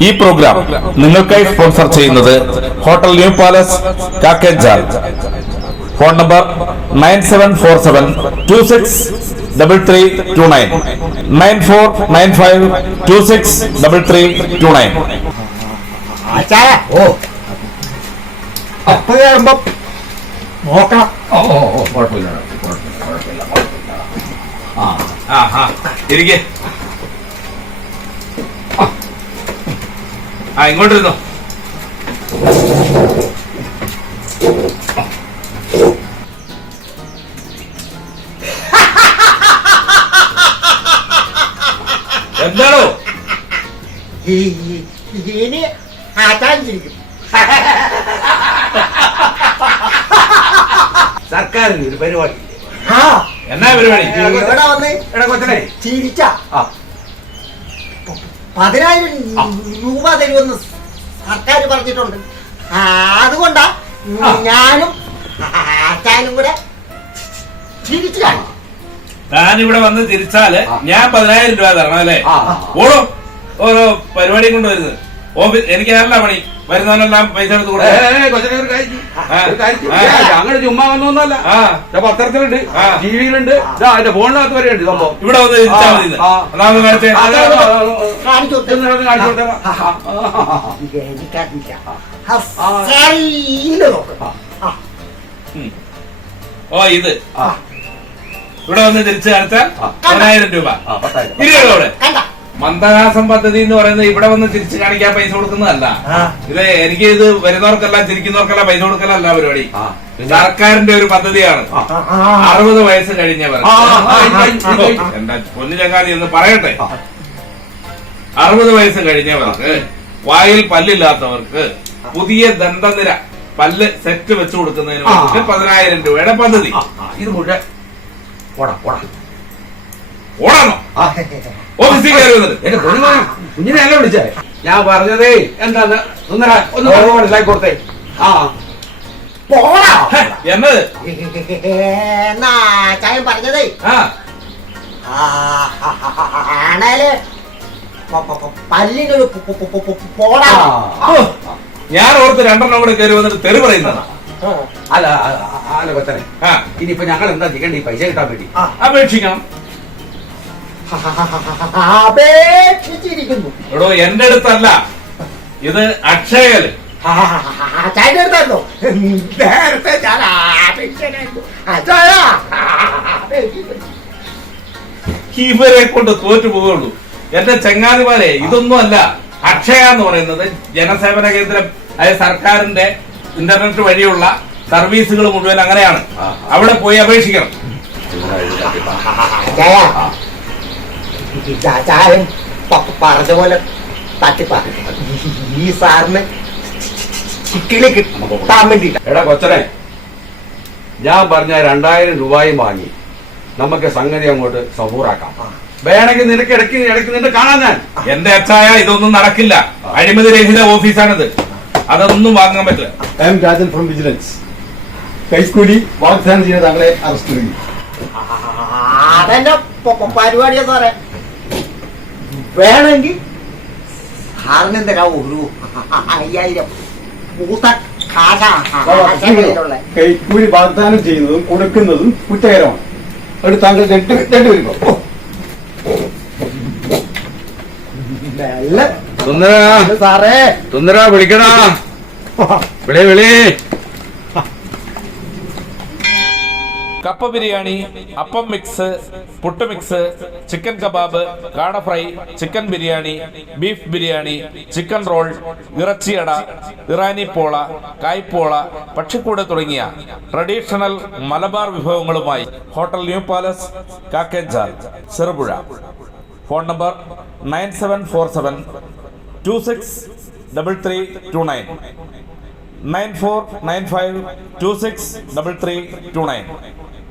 ഈ പ്രോഗ്രാം നിങ്ങൾക്കായി സ്പോൺസർ ചെയ്യുന്നത് hotel new palace Kakkenchal phone number nine seven four seven two six double three two nine nine four nine five two six double three two nine നോക്കണം ഓ ഓ ഓ കുഴപ്പമില്ല കുഴപ്പമില്ല കുഴപ്പമില്ല കുഴപ്പമില്ല ആ ഇങ്ങോട്ടിരുന്നോ എന്താണോ? ഇനി ആച്ചാൻ ചിരിക്കും സർക്കാരിന് ഒരു പരിപാടി. ആ. എന്നാ പരിപാടി? ചിരിച്ചാ. പതിനായിരം രൂപ തരുമെന്ന് സർക്കാർ പറഞ്ഞിട്ടുണ്ട്. ആ, അതുകൊണ്ടാ ഞാനും ആച്ചാനും കൂടെ തിരിച്ചു കാണും. താൻ ഇവിടെ വന്ന് തിരിച്ചാൽ ഞാൻ പതിനായിരം രൂപ തരണം അല്ലേ. ഓടോ ഓരോ പരിപാടി കൊണ്ടുവരുന്നത്. ഓഫീസ് എനിക്ക് ആരല്ല പണി? വരുന്നവനെല്ലാം പൈസ എടുത്ത് അങ്ങനെ ചുമ്മാ വന്നൊന്നല്ല പത്രത്തിലുണ്ട്. ടിവിയിലുണ്ട് അതിന്റെ ഫോണിനകത്ത് വരെ ഉണ്ട് സംഭവം ഇവിടെ ഓ ഇത് ഇവിടെ വന്ന് തിരിച്ചു കാണിച്ചാൽ പതിനായിരം രൂപ ആ, മന്ദഹാസം പദ്ധതി എന്ന് പറയുന്നത് ഇവിടെ വന്ന് തിരിച്ചു കാണിക്കാൻ പൈസ കൊടുക്കുന്നതല്ല. ഇത് എനിക്ക് ഇത് വരുന്നവർക്കല്ല ചിരിക്കുന്നവർക്കല്ല പൈസ കൊടുക്കലല്ല പരിപാടി? സർക്കാരിന്റെ ഒരു പദ്ധതിയാണ്. അറുപത് വയസ്സ് കഴിഞ്ഞവർ. എന്താ പൊന്നു ചങ്ങാതി എന്ന് പറയട്ടെ. അറുപത് വയസ്സ് കഴിഞ്ഞവർക്ക് വായിൽ പല്ലില്ലാത്തവർക്ക് പുതിയ ദന്തനിര പല്ല് സെറ്റ് വെച്ചു കൊടുക്കുന്നതിന്. വേണ്ടിയിട്ട് പതിനായിരം രൂപയുടെ പദ്ധതി. ഇത് മുഴുവൻ പോടാ പോടാ ഓടാണോ. ഓഫീസിൽ കയറി വന്നത് എന്റെ പൊന്നുമോനെ കുഞ്ഞിനെ അല്ല വിളിച്ചേ? ഞാൻ പറഞ്ഞതേ എന്താന്ന്? ഒന്നര ഒന്ന് മനസ്സിലാക്കി കൊടുത്തേ. ആ. പോടാ. എന്നത്? എന്നാ ചായം പറഞ്ഞതേ? ആ. ആണേൽ പല്ലിനൊരു പോടാ. ഞാൻ ഓർത്ത് രണ്ടെണ്ണം കൂടെ കയറി വന്നിട്ട് തെറി പറയുന്നതാണ് അല്ല അല്ല, കൊച്ചനെ. ഇനിയിപ്പൊ ഞങ്ങൾ എന്താ ചെയ്യേണ്ടി? പൈസ കിട്ടാൻ വേണ്ടി. അപേക്ഷിക്കണം. അപേക്ഷിച്ചിരിക്കുന്നു എടോ എന്റെ അടുത്തല്ല ഇത് അക്ഷയൽ എടുത്തോ നേരത്തെ ഞാൻ അച്ചായ അപേക്ഷിക്കുന്നു ഇവരെ കൊണ്ട് തോറ്റു പോവുള്ളൂ എന്റെ ചങ്ങാതിമാരെ ഇതൊന്നും അല്ല അക്ഷയ എന്ന് പറയുന്നത് ജനസേവന കേന്ദ്രം അതായത് സർക്കാരിന്റെ ഇന്റർനെറ്റ് വഴിയുള്ള സർവീസുകൾ മുഴുവൻ അങ്ങനെയാണ് അവിടെ പോയി അപേക്ഷിക്കണം ചായ പറഞ്ഞ പോലെ തട്ടിപ്പാ ഈ സാറിന് ചിക്കിളി കിട്ടാൻ വേണ്ടിട്ട് എടാ കൊച്ചനെ ഞാൻ പറഞ്ഞ രണ്ടായിരം രൂപയും വാങ്ങി. നമുക്ക് സംഗതി അങ്ങോട്ട് സബൂറാക്കാം വേണമെങ്കിൽ നിനക്ക് ഇടയ്ക്ക് ഇടയ്ക്ക് നിന്നെ കാണാൻ ഞാൻ. എന്റെ അച്ഛായ ഇതൊന്നും നടക്കില്ല. അഴിമതി രഹിത ഓഫീസാണിത്. അതൊന്നും വാങ്ങാൻ പറ്റില്ല. I'm Rajan from vigilance കൈസ്കൂലി വാഗ്ദാനം ചെയ്ത താങ്കളെ അറസ്റ്റ് ചെയ്യും അതെന്റെ പ- പ- പരിപാടിയാ സാറേ. വേണമെങ്കിൽ സാറിന് എന്തിനാ ഒരു അയ്യായിരം. പൂത്ത കൈക്കൂലി വാഗ്ദാനം ചെയ്യുന്നതും കൊടുക്കുന്നതും കുറ്റകരമാണ്. അത് താങ്കൾ രണ്ട് രണ്ട് വരുമ്പോ സാറേ. സുന്ദര വിളിക്കടാ. വിളി വിളി. കപ്പ ബിരിയാണി അപ്പം mix puttu mix chicken kebab കാട fry chicken biryani beef biryani chicken roll ഇറച്ചിയട Irani പോള കായ്പോള പക്ഷിക്കൂട് തുടങ്ങിയ traditional Malabar വിഭവങ്ങളുമായി hotel new palace Kakkenchal Cherupuzha. Phone number nine seven four seven two six double three two nine nine four nine five two six double three two nine